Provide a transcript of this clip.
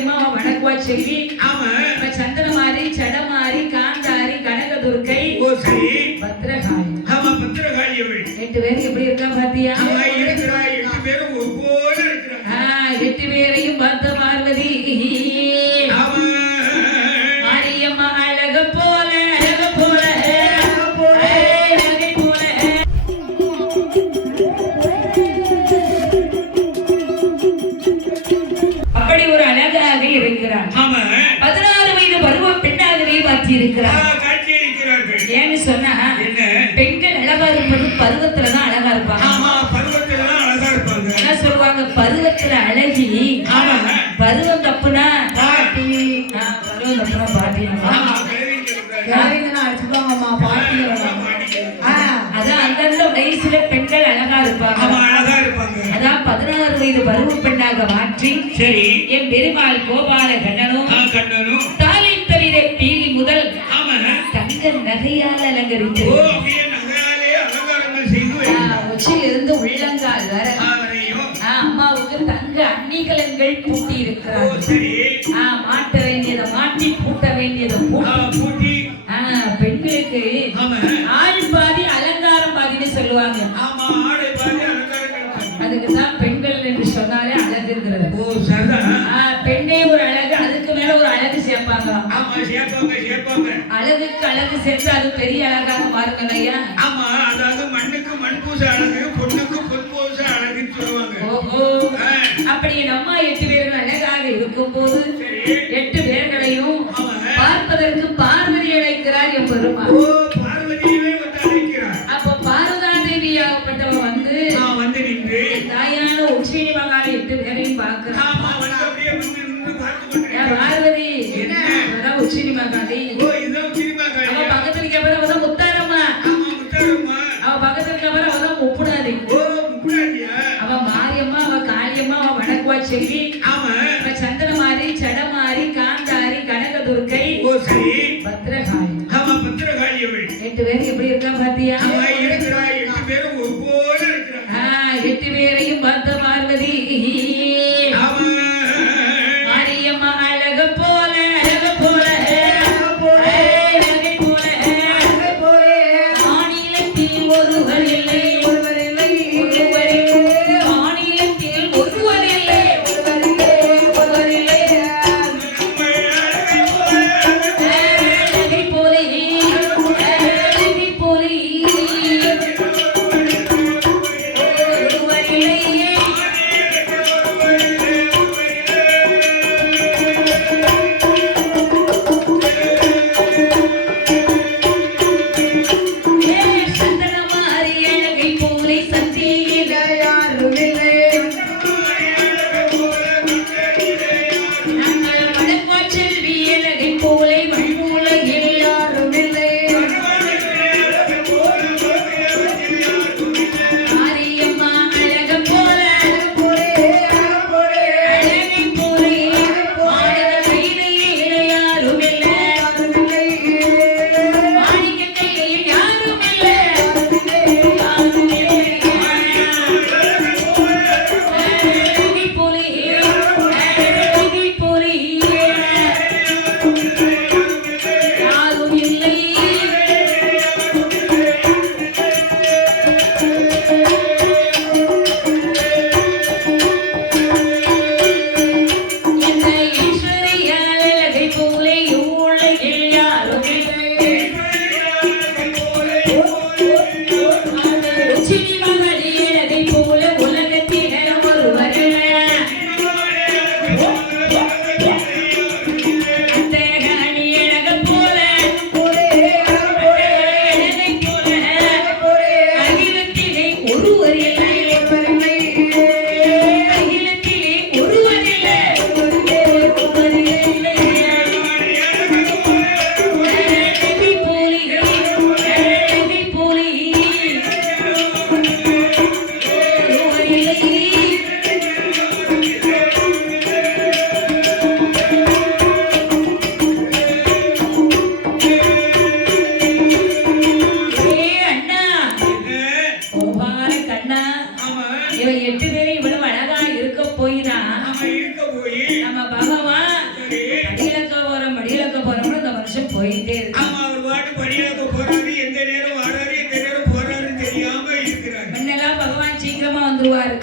மாரியம்மா வடக்குவா செல்வி சந்தனமாரி சடமாரி காந்தாரி கனகதுர்க்கை பத்திரகாளி. ஆமா பத்திரகாளி. 8 பேர் எப்படி இருக்கா பாத்தியா? 8 பேரும் ஒவ்வொரு இருக்கிறாங்க. 8 பேரையும் பார்த்த பார்வதி மாரியம்மா அழக போல அழக போல அப்படி ஒரு அழகாக இருக்கிறார். 16 வயது பருவ பெண்ணாகவே மாற்றி இருக்கிறார். ஏன்னு சொன்னா பெண்கள் அழகா இருப்பது பருவத்துலதான் அழகா இருப்பாங்க. என்ன சொல்லுவாங்க? பருவத்துல அழகி. பருவம் தப்புனா பாட்டி. பருவம் தப்புனா பாட்டி. அதான் அந்தந்த வயசுல பெண்கள் அழகா இருப்பாங்க. அதான் 16 வயது பருவ பெண்ணாக மாற்றி என் பெருமாள் கோபால கண்ணனும் தாலி தவிர பீலி முதல் தங்க நகையால் அலங்கரித்து உச்சியிலிருந்து உள்ளங்கால் வர அம்மாவுக்கு தங்க அணிகலன்கள் பூட்டி இருக்கிறார்கள். மாட்ட வேண்டியதை மாட்டி பூட்ட வேண்டியதை பூட்டி பெண்களுக்கு ஆள் பாதி அலங்காரம் பாதின்னு சொல்லுவாங்க. அதுக்குதான் பெண்கள் என்று சொன்னாலே அழகு இருக்கிறது. பெண்ணே ஒரு அழகு, அதுக்கு மேல ஒரு அழகு சேர்ப்பாங்க. அழகுக்கு அழகு சேர்த்து அது பெரிய அழகாக மாறுங்க ஐயா. அதாவது மண்ணுக்கு மண் பூச அழகு, பொண்ணுக்கு பொன் பூச அழகுன்னு சொல்லுவாங்க. ஓஹோ, அப்படி என் அம்மா 8 பேரும் அழகாக இருக்கும் போது 8 பேர்களையும் பார்ப்பதற்கு பார்வதி அழைக்கிறார் என் பெருமாள். அப்ப பாரதா தேவி ஆகப்பட்டவன் வந்து நின்று தாயான உச்சினி மகால 8 பேரையும் பார்க்கிறான். பார்வதி உச்சினி மகாலி அவ பக்கத்துல அப்புறம் முத்தாரம்மா, அவ பக்கத்துல அப்புறம் அவதான் முப்புடாதி. அவ மாரியம்மா, அவ காளியம்மா, அவ வடக்குவா செல்வி, சந்தனமாரி சடமாரி காந்தாரி கனகதுர்க்கை பத்திரகாளி. 8 பேர் எப்படி இருக்கா பாத்தியா? 8 பேரும் ஒவ்வொரு இருக்கிறாங்க. 8 பேரையும் பார்த்த பார்வதி மாரியம்மா அழக போல அழக போல மாநிலத்தில் ஒருவர் இல்லை மாநிலத்தில் ஒருவர் இல்லை வந்துருவாரு